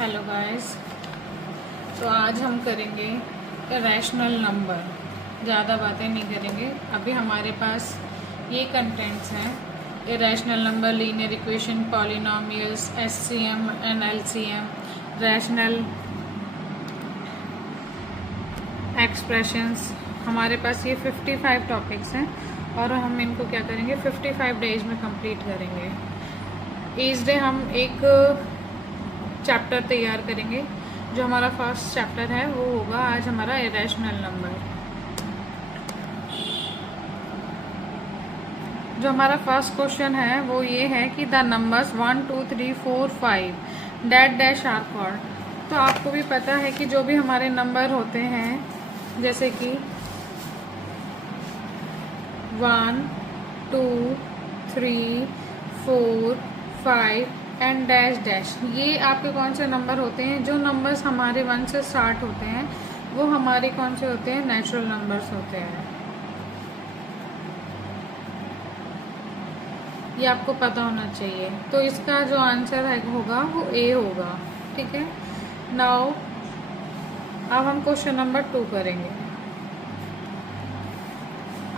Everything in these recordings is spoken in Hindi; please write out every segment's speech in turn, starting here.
Hello guys. तो आज हम करेंगे रैशनल नंबर। ज़्यादा बातें नहीं करेंगे। अभी हमारे पास ये कंटेंट्स हैं: irrational number, linear equation, polynomials, HCM and LCM, rational expressions. हमारे पास ये 55 टॉपिक्स हैं और हम इनको क्या करेंगे, 55 डेज में कंप्लीट करेंगे। ईच डे हम एक चैप्टर तैयार करेंगे। जो हमारा फर्स्ट चैप्टर है वो होगा आज हमारा इरेशनल नंबर। जो हमारा फर्स्ट क्वेश्चन है वो ये है कि the numbers 1 2 3 4 5 that dash are called. तो आपको भी पता है कि जो भी हमारे नंबर होते हैं, जैसे कि 1 2 3 4 5 एंड डैश डैश, ये आपके कौन से नंबर होते हैं? जो नंबर्स हमारे 1 से स्टार्ट होते हैं वो हमारे कौन से होते हैं? नेचुरल नंबर्स होते हैं। ये आपको पता होना चाहिए। तो इसका जो आंसर है होगा वो ए होगा। ठीक है। नाउ अब हम क्वेश्चन नंबर 2 करेंगे।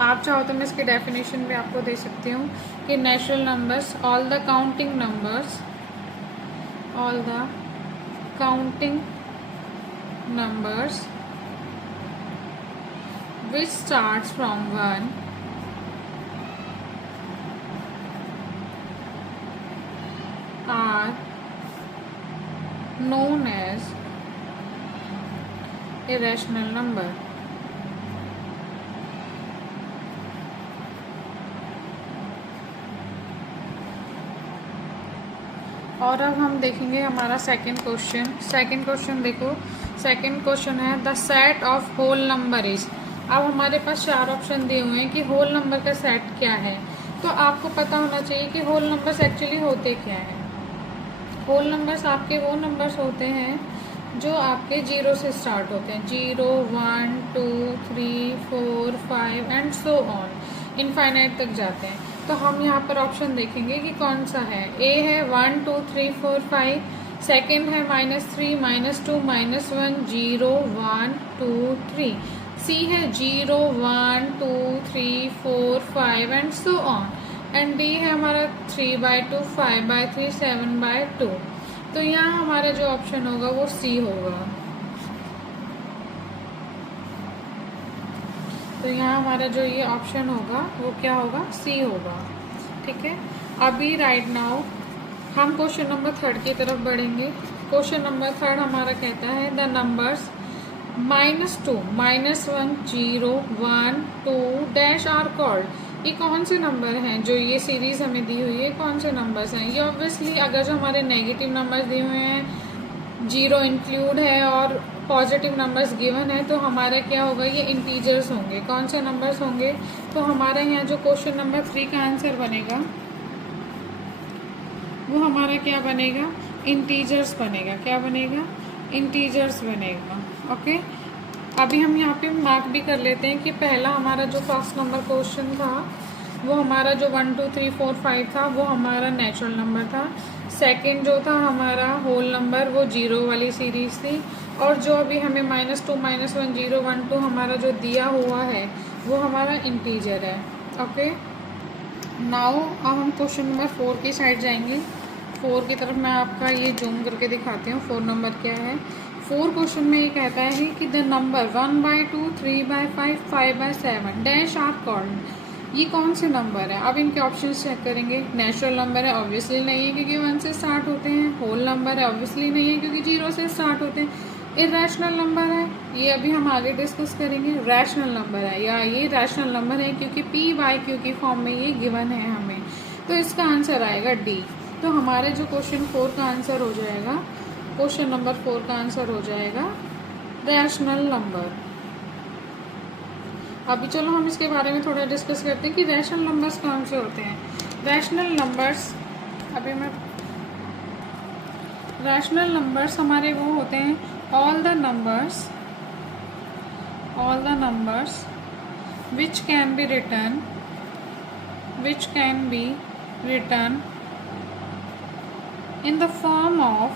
आप चाहो तो मैं इसकी डेफिनेशन भी आपको दे सकती हूँ कि natural numbers all the counting numbers, all the counting numbers which starts from 1 are known as irrational number। और अब हम देखेंगे हमारा सेकंड क्वेश्चन। सेकंड क्वेश्चन देखो, सेकंड क्वेश्चन है the set of whole number is. अब हमारे पास 4 ऑप्शन दिए हुए हैं कि होल नंबर का सेट क्या है। तो आपको पता होना चाहिए कि होल नंबर्स एक्चुअली होते क्या हैं। होल नंबर्स आपके वो नंबर्स होते हैं जो आपके 0 से स्टार्ट होते हैं। 0 1 2 3 4 5 एंड सो ऑन, इनफाइनाइट तक जाते हैं। तो हम यहाँ पर ऑप्शन देखेंगे कि कौन सा है। ए है 1 2 3 4 5, सेकेंड है -3 -2 -1 0 1 2 3, सी है 0 1 2 3 4 5 and so on, and D है हमारा 3/2 5/3 7/2। तो यहाँ हमारा जो ऑप्शन होगा वो सी होगा। तो यहाँ हमारा जो ये ऑप्शन होगा वो क्या होगा? सी होगा। ठीक है। अभी राइट नाउ हम क्वेश्चन नंबर 3 की तरफ बढ़ेंगे। क्वेश्चन नंबर 3 हमारा कहता है the numbers -2 -1 0 1 2 dash are called. ये कौन से नंबर हैं? जो ये सीरीज हमें दी हुई है कौन से नंबर्स हैं? ये ऑब्वियसली अगर जो हमारे नेगेटिव नंबर्स दिए हुए हैं, 0 इंक्लूड है और पॉजिटिव नंबर्स गिवन है, तो हमारा क्या होगा? ये इंटीजर्स होंगे। कौन से नंबर्स होंगे? तो हमारा यहाँ जो क्वेश्चन नंबर 3 का आंसर बनेगा वो हमारा क्या बनेगा? इंटीजर्स बनेगा। क्या बनेगा? इंटीजर्स बनेगा। ओके। अभी हम यहाँ पे मार्क भी कर लेते हैं कि पहला हमारा जो फर्स्ट नंबर क्वेश्चन था वो हमारा जो 1 2 3 4 5 था वो हमारा नेचुरल नंबर था। सेकंड जो था हमारा होल नंबर वो 0 वाली सीरीज थी। और जो अभी हमें -2 -1 0 1 2 हमारा जो दिया हुआ है वो हमारा इंटीजर है। ओके। नाउ अब हम क्वेश्चन नंबर 4 की साइड जाएंगे। 4 की तरफ मैं आपका ये जूम करके दिखाती हूँ 4 नंबर क्या है। 4 क्वेश्चन में ये कहता है कि the number 1/2 3/5 5/7 dash are called. ये कौन से नंबर है? अब इनके ऑप्शंस चेक करेंगे। नेचुरल नंबर है, ऑब्वियसली नहीं है क्योंकि 1 से स्टार्ट होते हैं। होल नंबर है, ऑब्वियसली नहीं है क्योंकि 0 से स्टार्ट होते हैं। इरेशनल नंबर है, ये अभी हम आगे डिस्कस करेंगे। रैशनल नंबर है, या ये रैशनल नंबर है क्योंकि p/q की फॉर्म में ये गिवन है हमें। तो इसका आंसर आएगा डी। तो हमारे जो क्वेश्चन 4 का आंसर हो जाएगा, क्वेश्चन नंबर 4 का आंसर हो जाएगा रैशनल नंबर। अभी चलो हम इसके बारे में थोड़ा डिस्कस करते हैं कि रैशनल नंबर्स कौन से होते हैं। रैशनल नंबर्स हमारे वो होते हैं all the numbers which can be written in the form of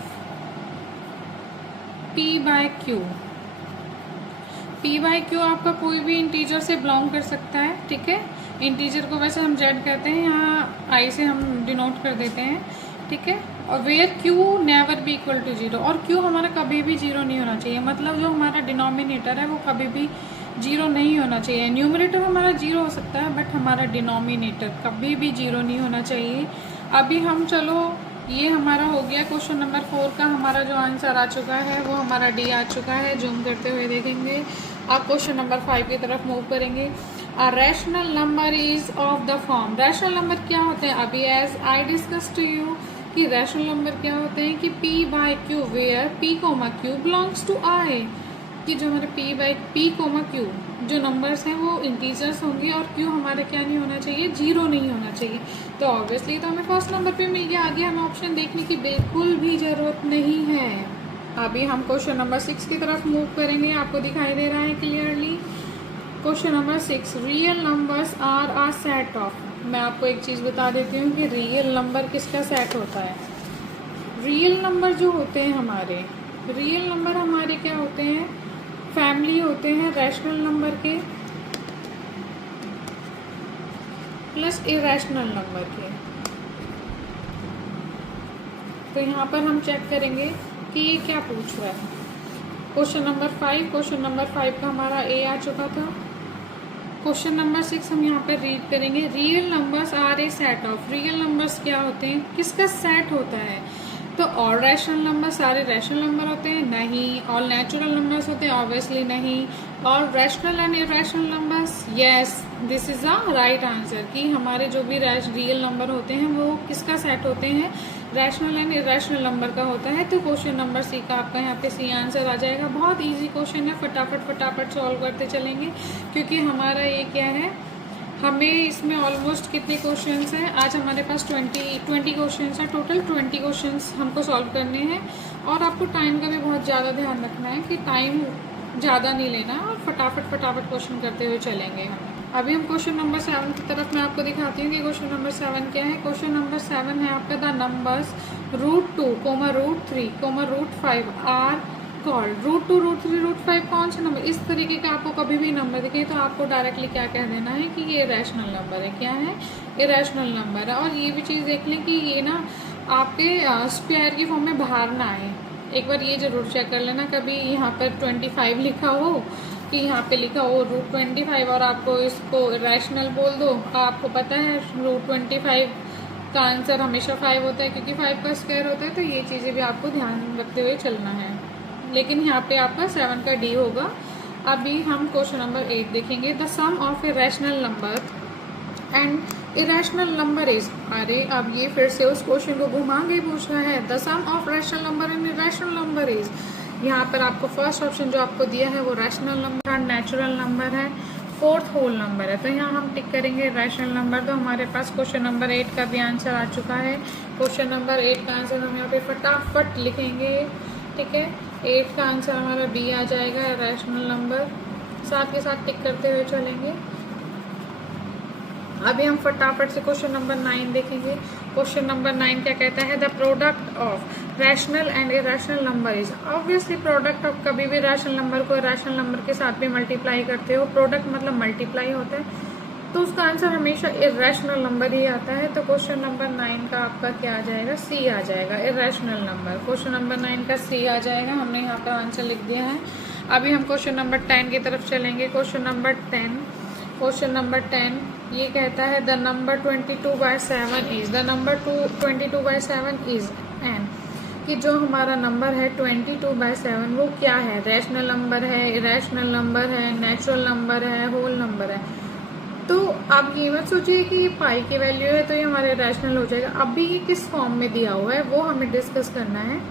p/q। p/q आपका कोई भी इंटीजर से बिलोंग कर सकता है, ठीक है। इंटीजर को वैसे हम जेड कहते हैं, यहाँ आई से हम डिनोट कर देते हैं, ठीक है। और where q never be equal to 0, और q हमारा कभी भी 0 नहीं होना चाहिए, मतलब जो हमारा डिनोमिनेटर है वो कभी भी 0 नहीं होना चाहिए। न्यूमरेटर हमारा 0 हो सकता है बट हमारा डिनोमिनेटर कभी भी 0 नहीं होना चाहिए। अभी हम चलो, ये हमारा हो गया क्वेश्चन नंबर 4 का। हमारा जो आंसर आ चुका है वो हमारा डी आ चुका है, जूम करते हुए देखेंगे। अब क्वेश्चन नंबर 5 की तरफ मूव करेंगे। A rational number is of the form. Rational number क्या होते हैं? अभी as I discuss to you कि रैशनल नंबर क्या होते हैं कि p/q where p,q belongs to i, कि जो हमारे p/q जो नंबर्स हैं वो इंटीजर्स होंगे और q हमारे क्या नहीं होना चाहिए, 0 नहीं होना चाहिए। तो ऑब्वियसली तो हमें फर्स्ट नंबर पे मिल गया, आगे हमें ऑप्शन देखने की बिल्कुल भी ज़रूरत नहीं है। अभी हम क्वेश्चन नंबर 6 की तरफ मूव करेंगे, आपको दिखाई दे रहा है clearly. Question number 6, real numbers are a set of. मैं आपको एक चीज़ बता देती हूँ कि रियल नंबर किसका सेट होता है। रियल नंबर जो होते हैं हमारे, रियल नंबर हमारे क्या होते हैं, फैमिली होते हैं रैशनल नंबर के प्लस इरेशनल नंबर के। तो यहाँ पर हम चेक करेंगे कि ये क्या पूछ रहा है। क्वेश्चन नंबर 5, क्वेश्चन नंबर 5 का हमारा ए आ चुका था। क्वेश्चन नंबर 6 हम यहाँ पर रीड करेंगे। Real numbers are a set of. Real numbers क्या होते हैं, किसका सेट होता है? तो ऑल रैशनल नंबर सारे रैशनल नंबर होते हैं? नहीं। ऑल नेचुरल नंबर्स होते हैं? ऑब्वियसली नहीं। All rational and irrational numbers? Yes, this is a right answer कि हमारे जो भी रियल नंबर होते हैं वो किसका सेट होते हैं, रैशनल एंड इरेशनल नंबर का होता है। तो क्वेश्चन नंबर सी का आपका यहाँ पे सी आंसर आ जाएगा। बहुत इजी क्वेश्चन है, फटाफट सॉल्व करते चलेंगे क्योंकि हमारा ये क्या है, हमें इसमें ऑलमोस्ट कितने क्वेश्चंस हैं, आज हमारे पास 20 क्वेश्चंस हैं टोटल। 20 क्वेश्चंस हमको सॉल्व करने हैं और आपको टाइम का भी बहुत ज़्यादा ध्यान रखना है कि टाइम ज़्यादा नहीं लेना और फटाफट क्वेश्चन करते हुए चलेंगे हम। अभी हम क्वेश्चन नंबर 7 की तरफ मैं आपको दिखाती हूँ कि क्वेश्चन नंबर 7 क्या है। क्वेश्चन नंबर 7 है आपका द नंबर्स √2, √3, √5 आर कॉल्ड। √2, √3, √5 कौन से नंबर, इस तरीके का आपको कभी भी नंबर दिखे तो आपको डायरेक्टली क्या कह देना है कि ये इरेशनल नंबर है। क्या है? इरेशनल नंबर है। और ये भी चीज़ देख लें कि ये ना आपके स्क्वायर की फॉर्म में बाहर ना आए। एक बार ये ज़रूर चेक कर लेना, कभी यहाँ पर 25 लिखा हो कि यहाँ पे लिखा हो √25 और आपको इसको इरेशनल बोल दो। आपको पता है √25 का आंसर हमेशा 5 होता है क्योंकि 5 का स्क्वायर होता है। तो ये चीज़ें भी आपको ध्यान रखते हुए चलना है, लेकिन यहाँ पे आपका 7 का डी होगा। अभी हम क्वेश्चन नंबर 8 देखेंगे। The sum of a rational number and irrational number is. अरे अब ये फिर से उस क्वेश्चन को घुमा के पूछ रहा है। The sum of rational number and irrational number is. यहाँ पर आपको फर्स्ट ऑप्शन जो आपको दिया है वो रैशनल नंबर, नेचुरल नंबर है, फोर्थ होल नंबर है। तो यहाँ हम टिक करेंगे रैशनल नंबर। तो हमारे पास क्वेश्चन नंबर 8 का भी आंसर आ चुका है। क्वेश्चन नंबर 8 का आंसर हम यहाँ पे फटाफट लिखेंगे, ठीक है। 8 का आंसर हमारा बी आ जाएगा, रैशनल नंबर। साथ के साथ टिक करते हुए चलेंगे। अभी हम फटाफट से क्वेश्चन नंबर 9 देखेंगे। क्वेश्चन नंबर 9 क्या कहता है? The product of rational and irrational number is. Obviously product of, कभी भी रैशनल नंबर को रैशनल नंबर के साथ भी मल्टीप्लाई करते हो, प्रोडक्ट मतलब मल्टीप्लाई होता है, तो उसका आंसर हमेशा इरेशनल नंबर ही आता है। तो क्वेश्चन नंबर 9 का आपका क्या आ जाएगा? सी आ जाएगा, इरेशनल नंबर। क्वेश्चन नंबर 9 का सी आ जाएगा, हमने यहाँ पर आंसर लिख दिया है। अभी हम क्वेश्चन नंबर 10 की तरफ चलेंगे। क्वेश्चन नंबर 10, क्वेश्चन नंबर 10 ये कहता है the number 22/7 is. The number 22/7 is an, कि जो हमारा नंबर है 22/7 वो क्या है? रैशनल नंबर है, इरेशनल नंबर है, नेचुरल नंबर है, होल नंबर है। तो आप ये मत सोचिए कि ये पाई की वैल्यू है तो ये हमारे रैशनल हो जाएगा। अभी ये किस फॉर्म में दिया हुआ है वो हमें डिस्कस करना है।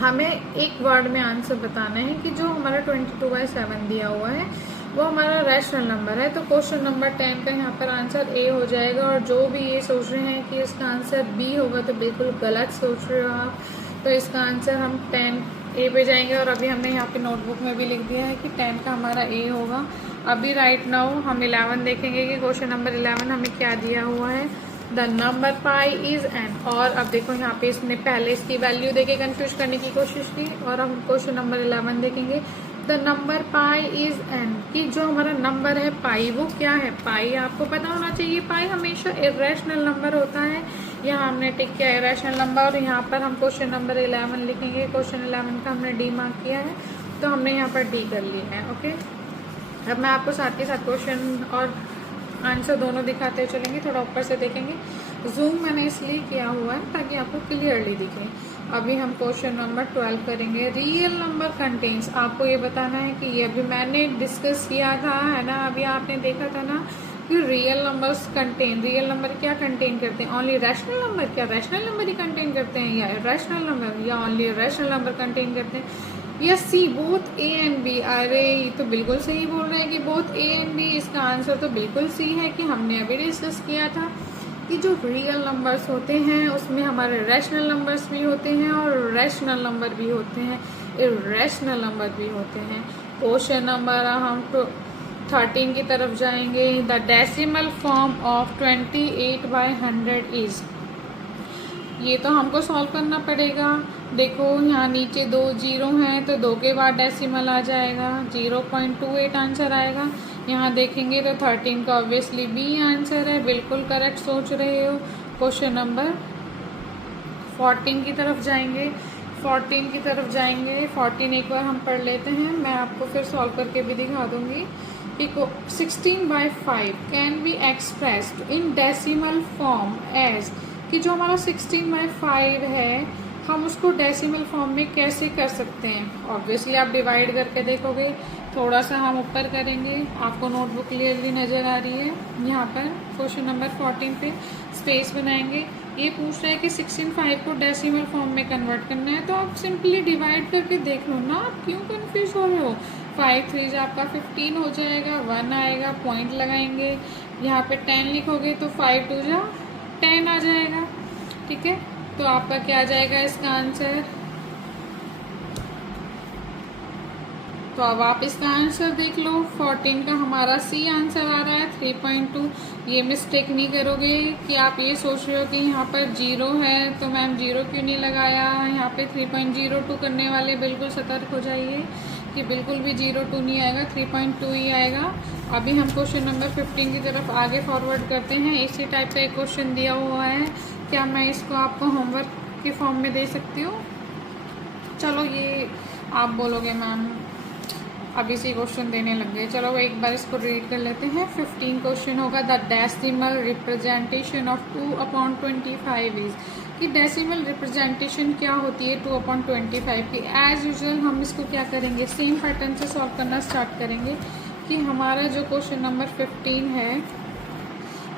हमें एक वर्ड में आंसर बताना है कि जो हमारा 22/7 दिया हुआ है वो हमारा रैशनल नंबर है। तो क्वेश्चन नंबर 10 का यहाँ पर आंसर ए हो जाएगा। और जो भी ये सोच रहे हैं कि इसका आंसर बी होगा तो बिल्कुल गलत सोच रहे हो आप। तो इसका आंसर हम 10 ए पे जाएंगे। और अभी हमने यहाँ पे नोटबुक में भी लिख दिया है कि 10 का हमारा ए होगा। अभी राइट नाउ हम 11 देखेंगे कि क्वेश्चन नंबर 11 हमें क्या दिया हुआ है। The number pi is an. और अब देखो यहाँ पे इसने पहले इसकी वैल्यू देके कंफ्यूज करने की कोशिश की, और अब हम क्वेश्चन नंबर 11 देखेंगे। The number pi is an, कि जो हमारा नंबर है पाई वो क्या है। पाई आपको पता होना चाहिए, पाई हमेशा इरेशनल नंबर होता है। यहाँ हमने टिक किया इरेशनल नंबर, और यहाँ पर हम क्वेश्चन नंबर 11 लिखेंगे। क्वेश्चन 11 का हमने डी मार्क किया है, तो हमने यहाँ पर डी कर लिया है। ओके, अब मैं आपको साथ के साथ क्वेश्चन और आंसर दोनों दिखाते चलेंगे, थोड़ा ऊपर से देखेंगे। जूम मैंने इसलिए किया हुआ है ताकि आपको क्लियरली दिखे। अभी हम क्वेश्चन नंबर 12 करेंगे। रियल नंबर कंटेन्स, आपको ये बताना है कि ये अभी मैंने डिस्कस किया था, है ना, अभी आपने देखा था ना कि real numbers contain, real number क्या कंटेन करते हैं, ओनली रैशनल नंबर, क्या रैशनल नंबर ही कंटेन करते हैं, या रैशनल नंबर, या ओनली रैशनल नंबर कंटेन करते हैं, या C both A and B. अरे ये तो बिल्कुल सही बोल रहे हैं कि बोथ ए एंड बी, इसका आंसर तो बिल्कुल सी है, कि हमने अभी डिस्कस किया था कि जो रियल नंबर्स होते हैं उसमें हमारे रैशनल नंबर्स भी होते हैं और रैशनल नंबर भी होते हैं, इरेशनल नंबर भी होते हैं। क्वेश्चन नंबर हम 13 की तरफ जाएंगे। The decimal form of 28/100 is, ये तो हमको सॉल्व करना पड़ेगा। देखो यहाँ नीचे 2 जीरो हैं, तो 2 के बाद डेसिमल आ जाएगा, 0.28 आंसर आएगा। यहाँ देखेंगे तो 13 का ऑब्वियसली बी आंसर है, बिल्कुल करेक्ट सोच रहे हो। क्वेश्चन नंबर 14 की तरफ जाएंगे। 14 की तरफ जाएंगे, 14 एक बार हम पढ़ लेते हैं, मैं आपको फिर सॉल्व करके भी दिखा दूंगी। कि 16/5 can be expressed in decimal form as, कि जो हमारा 16/5 है हम उसको डेसिमल फॉर्म में कैसे कर सकते हैं। ऑब्वियसली आप डिवाइड करके देखोगे, थोड़ा सा हम ऊपर करेंगे, आपको नोटबुक क्लियरली नज़र आ रही है। यहाँ पर क्वेश्चन नंबर 14 पे स्पेस बनाएंगे। ये पूछ रहा है कि 16/5 को डेसिमल फॉर्म में कन्वर्ट करना है, तो आप सिंपली डिवाइड करके देख लो ना, आप क्यों कंफ्यूज हो रहे हो। 5 3 आपका 15 हो जाएगा, 1 आएगा, पॉइंट लगाएंगे, यहाँ पे 10 लिखोगे तो 5 2 10 आ जाएगा। ठीक है, तो आपका क्या आ जाएगा इसका आंसर। तो अब आप इसका आंसर देख लो। 14 का हमारा सी आंसर आ रहा है 3.2। ये मिस्टेक नहीं करोगे कि आप ये सोच रहे हो कि यहाँ पर 0 है तो मैम 0 क्यों नहीं लगाया, यहाँ पे 3.02 करने वाले बिल्कुल सतर्क हो जाइए कि बिल्कुल भी 0.2 नहीं आएगा, 3.2 ही आएगा। अभी हम क्वेश्चन नंबर 15 की तरफ आगे फॉरवर्ड करते हैं। इसी टाइप का एक क्वेश्चन दिया हुआ है, क्या मैं इसको आपको होमवर्क के फॉर्म में दे सकती हूँ। चलो ये आप बोलोगे मैम अभी से क्वेश्चन देने लग गए, चलो एक बार इसको रीड कर लेते हैं। 15 क्वेश्चन होगा, the decimal representation of 2/25 is, कि डेसिमल रिप्रेजेंटेशन क्या होती है 2/25 की। एज यूजुअल हम इसको क्या करेंगे, सेम पैटर्न से सॉल्व करना स्टार्ट करेंगे। कि हमारा जो क्वेश्चन नंबर 15 है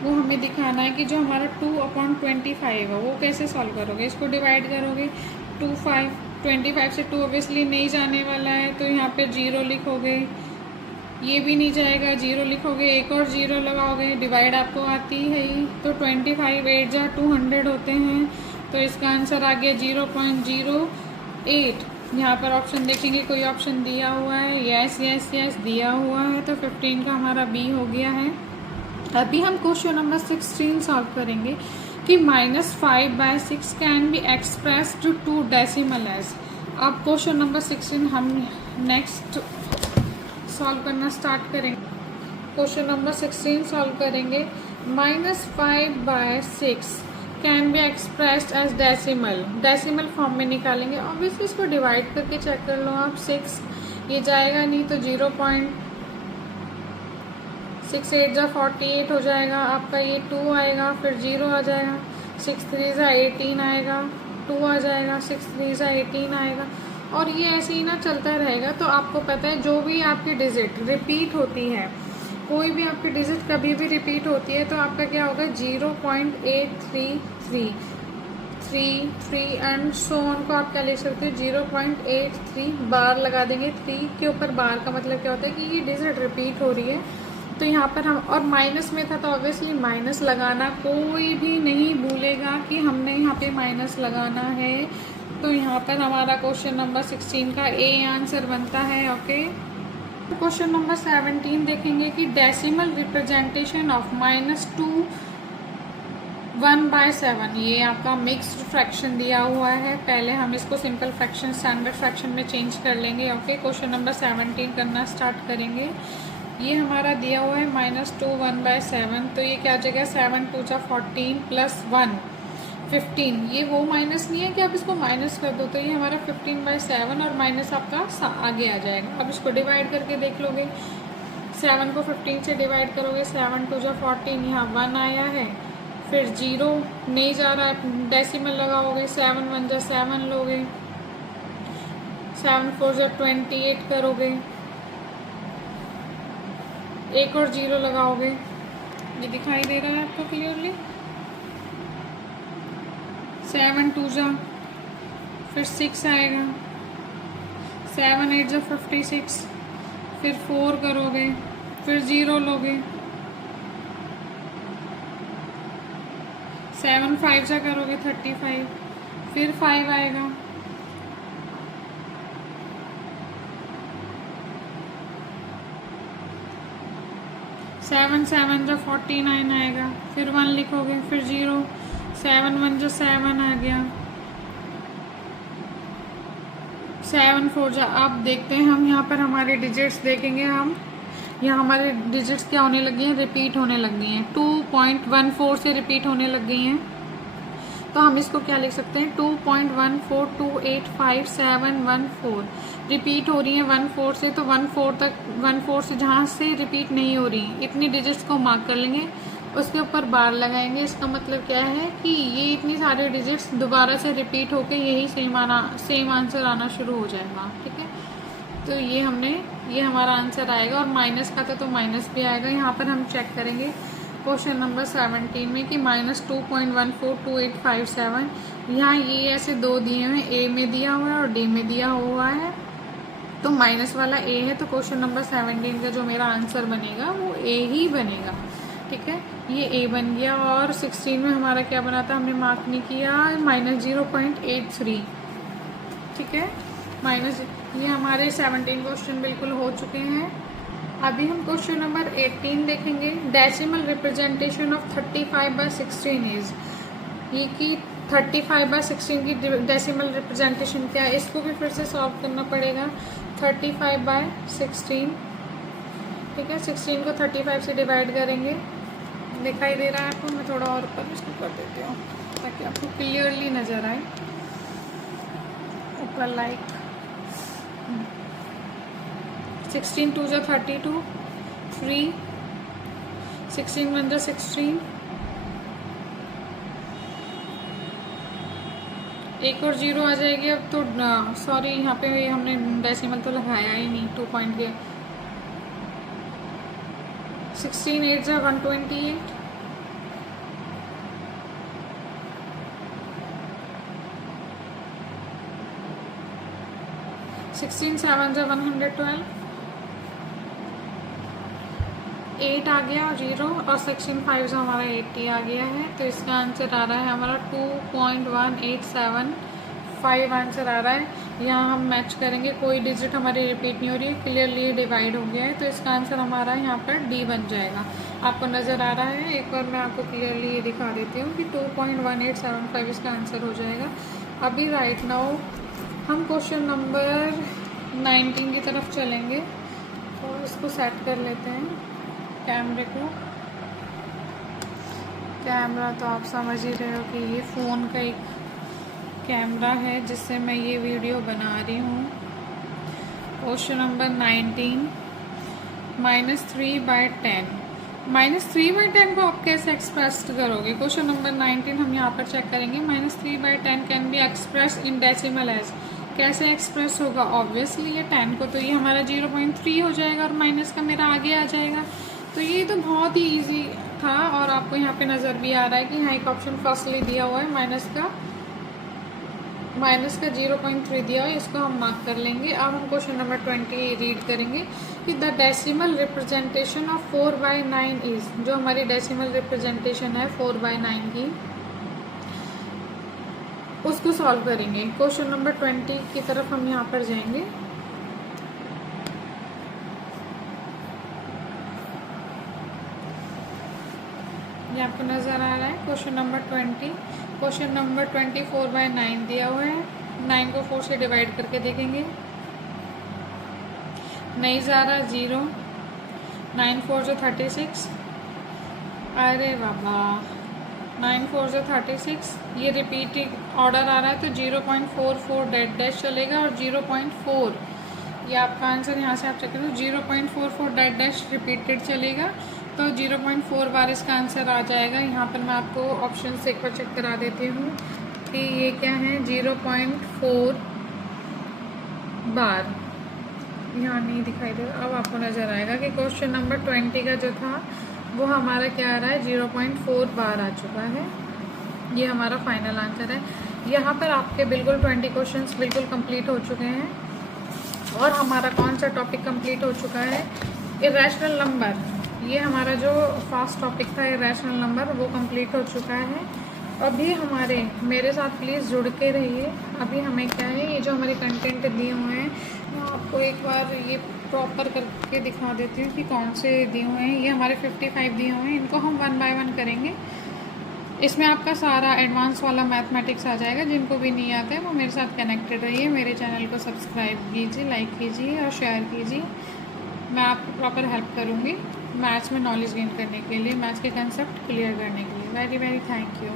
वो हमें दिखाना है कि जो हमारा 2/25 है वो कैसे सॉल्व करोगे। इसको डिवाइड करोगे 25 से 2 ऑब्वियसली नहीं जाने वाला है, तो यहाँ पे 0 लिखोगे, ये भी नहीं जाएगा, 0 लिखोगे, एक और 0 लगाओगे, डिवाइड आपको आती है ही, तो 25 8 जा 200 होते हैं, तो इसका आंसर आ गया 0.08। यहाँ पर ऑप्शन देखेंगे, कोई ऑप्शन दिया हुआ है, यस यस यस दिया हुआ है, तो 15 का हमारा बी हो गया है। अभी हम क्वेश्चन नंबर 16 सॉल्व करेंगे कि -5/6 can be expressed to decimal as. अब क्वेश्चन नंबर 16 हम नेक्स्ट सॉल्व करना स्टार्ट करेंगे। क्वेश्चन नंबर 16 सॉल्व करेंगे। -5/6 can be expressed as decimal, decimal form में निकालेंगे। ऑब्वियसली इसको डिवाइड करके चेक कर लो आप, 6 ये जाएगा नहीं तो 0.68 जा 48 हो जाएगा आपका, ये 2 आएगा, फिर 0 आ जाएगा, 6 3 जा 18 आएगा, 2 आ जाएगा, 6 3 जा 18 आएगा, और ये ऐसे ही ना चलता रहेगा। तो आपको पता है जो भी आपकी डिजिट रिपीट होती है, कोई भी आपकी डिजिट कभी भी रिपीट होती है तो आपका क्या होगा 0.833 एंड सो ऑन को आप क्या लिख सकते हैं 0.83 बार लगा देंगे। 3 के ऊपर बार का मतलब क्या होता है कि ये डिजिट रिपीट हो रही है। तो यहाँ पर हम, और माइनस में था तो ऑब्वियसली माइनस लगाना कोई भी नहीं भूलेगा कि हमने यहाँ पे माइनस लगाना है। तो यहाँ पर हमारा क्वेश्चन नंबर 16 का ए आंसर बनता है। ओके, क्वेश्चन नंबर 17 देखेंगे कि डेसिमल रिप्रेजेंटेशन ऑफ -2 1/7 ये आपका मिक्स्ड फ्रैक्शन दिया हुआ है। पहले हम इसको सिंपल फ्रैक्शन स्टैंडर्ड फ्रैक्शन में चेंज कर लेंगे। ओके, क्वेश्चन नंबर 17 करना स्टार्ट करेंगे। ये हमारा दिया हुआ है -2 1/7, तो ये क्या आ जाएगा 7 2 जा 14 प्लस 1 15। ये वो माइनस नहीं है कि आप इसको माइनस कर दो, तो ये हमारा 15/7 और माइनस आपका आगे आ जाएगा। अब इसको डिवाइड करके देख लोगे, 7 को 15 से डिवाइड करोगे, 7 2 जा 14, यहाँ 1 आया है, फिर 0 नहीं जा रहा है, डेसिमल लगाओगे, 7 1 जा 7 लोगे, 7 4 जा 28 करोगे, एक और 0 लगाओगे। ये दिखाई दे रहा है आपको क्लियरली। 7 2 जा फिर 6 आएगा, 7 8 जा 56, फिर 4 करोगे, फिर 0 लोगे, 7 5 जा करोगे 35, फिर 5 आएगा, 7 7 जा 49 आएगा, फिर 1 लिखोगे, फिर 0, 7 1 जा 7 आ गया, 7 4 जा। अब देखते हैं हम यहाँ पर हमारे डिजिट्स देखेंगे। हम यहाँ हमारे डिजिट्स क्या होने लगी हैं, रिपीट होने लग गई हैं, 2.14 से रिपीट होने लग गई हैं। तो हम इसको क्या लिख सकते हैं, 2.14285 रिपीट हो रही है 1 4 से, तो 1 4 से जहाँ से रिपीट नहीं हो रही इतनी डिजिट्स को मार्क कर लेंगे, उसके ऊपर बार लगाएंगे। इसका मतलब क्या है कि ये इतनी सारे डिजिट्स दोबारा से रिपीट होके यही सेम आंसर आना शुरू हो जाएगा। ठीक है, तो ये हमारा आंसर आएगा। और माइनस का था तो माइनस भी आएगा। यहाँ पर हम चेक करेंगे क्वेश्चन नंबर 17 में कि -2.142857, यहाँ ये ऐसे दो दिए हुए हैं, ए में दिया हुआ है और डी में दिया हुआ है, तो माइनस वाला ए है, तो क्वेश्चन नंबर 17 का जो मेरा आंसर बनेगा वो ए ही बनेगा। ठीक है, ये ए बन गया। और 16 में हमारा क्या बना था, हमने मार्क नहीं किया, -0.83। ठीक है, ये हमारे 17 क्वेश्चन बिल्कुल हो चुके हैं। अभी हम क्वेश्चन नंबर 18 देखेंगे। डेसिमल रिप्रेजेंटेशन ऑफ 35/16 इज, ये कि 35/16 की डेसिमल रिप्रेजेंटेशन क्या है, इसको भी फिर से सॉल्व करना पड़ेगा। 35/16, ठीक है, 16 को 35 से डिवाइड करेंगे। दिखाई दे रहा है आपको, मैं थोड़ा और ऊपर इसको कर देती हूँ ताकि आपको क्लियरली नज़र आए। ऊपर लाइक 16 2 जा 32, 3, 16 1 जा 16, एक और 0 आ जाएगी। अब तो सॉरी, यहाँ पे हमने डेसिमल तो लगाया ही नहीं, 2 पॉइंट के। 16 8 जा 128, 16 7 जा 112, 8 आ गया और 0, और 16 5 से हमारा 80 आ गया है। तो इसका आंसर आ रहा है हमारा 2.1875 आंसर आ रहा है। यहाँ हम मैच करेंगे, कोई डिजिट हमारी रिपीट नहीं हो रही है, क्लियरली डिवाइड हो गया है, तो इसका आंसर हमारा यहाँ पर डी बन जाएगा। आपको नज़र आ रहा है, एक बार मैं आपको क्लियरली ये दिखा देती हूँ कि 2.1875 इसका आंसर हो जाएगा। अभी राइट नाउ हम क्वेश्चन नंबर 19 की तरफ चलेंगे, और इसको सेट कर लेते हैं कैमरे को। कैमरा तो आप समझ ही रहे हो कि ये फ़ोन का एक कैमरा है जिससे मैं ये वीडियो बना रही हूँ। Question number 19, -3/10। -3/10 को आप कैसे एक्सप्रेस करोगे? क्वेश्चन नंबर 19 हम यहाँ पर चेक करेंगे। -3/10 can be express in decimal as, कैसे एक्सप्रेस होगा? ऑब्वियसली ये 10 को तो ये हमारा 0.3 हो जाएगा और माइनस का मेरा आगे आ जाएगा। तो ये तो बहुत ही इजी था, और आपको यहाँ पे नज़र भी आ रहा है कि यहाँ एक ऑप्शन फर्स्टली दिया हुआ है, माइनस का 0.3 दिया है, इसको हम मार्क कर लेंगे। अब हम क्वेश्चन नंबर 20 रीड करेंगे कि the decimal representation of 4/9 is, जो हमारी डेसिमल रिप्रेजेंटेशन है 4/9 की, उसको सॉल्व करेंगे। क्वेश्चन नंबर 20 की तरफ हम यहाँ पर जाएंगे। ये आपको नज़र आ रहा है क्वेश्चन नंबर 20। क्वेश्चन नंबर 24/9 दिया हुआ है। 9 को 4 से डिवाइड करके देखेंगे, नहीं जा रहा, 0। 9 4 जो 36, अरे बाबा, 9 4 जो 36, ये रिपीटिंग ऑर्डर आ रहा है तो 0.44 डेड डैश चलेगा और 0.4, ये आपका आंसर यहाँ से आप चेक करो, 0.44 डेड डैश रिपीटेड चलेगा तो 0.4 बार इसका आंसर आ जाएगा। यहाँ पर मैं आपको ऑप्शन से एक बार चेक करा देती हूँ कि ये क्या है, 0.4 बार यहाँ नहीं दिखाई दे रहा, अब आपको नज़र आएगा कि क्वेश्चन नंबर 20 का जो था वो हमारा क्या आ रहा है, 0.4 बार आ चुका है। ये हमारा फाइनल आंसर है। यहाँ पर आपके बिल्कुल 20 क्वेश्चंस बिल्कुल कंप्लीट हो चुके हैं। और हमारा कौन सा टॉपिक कंप्लीट हो चुका है, इरेशनल नंबर। ये हमारा जो फर्स्ट टॉपिक था इरेशनल नंबर वो कंप्लीट हो चुका है। अभी हमारे मेरे साथ प्लीज़ जुड़ के रहिए। अभी हमें क्या है, ये जो हमारे कंटेंट दिए हुए हैं मैं आपको एक बार ये प्रॉपर करके दिखा देती हूँ कि कौन से दिए हुए हैं। ये हमारे 55 दिए हुए हैं, इनको हम 1 बाय 1 करेंगे। इसमें आपका सारा एडवांस वाला मैथमेटिक्स आ जाएगा। जिनको भी नहीं आता है वो मेरे साथ कनेक्टेड रहिए, मेरे चैनल को सब्सक्राइब कीजिए, लाइक कीजिए और शेयर कीजिए। मैं आपको प्रॉपर हेल्प करूँगी मैथ्स में नॉलेज गेन करने के लिए, मैथ्स के कंसेप्ट क्लियर करने के लिए। Very very thank you.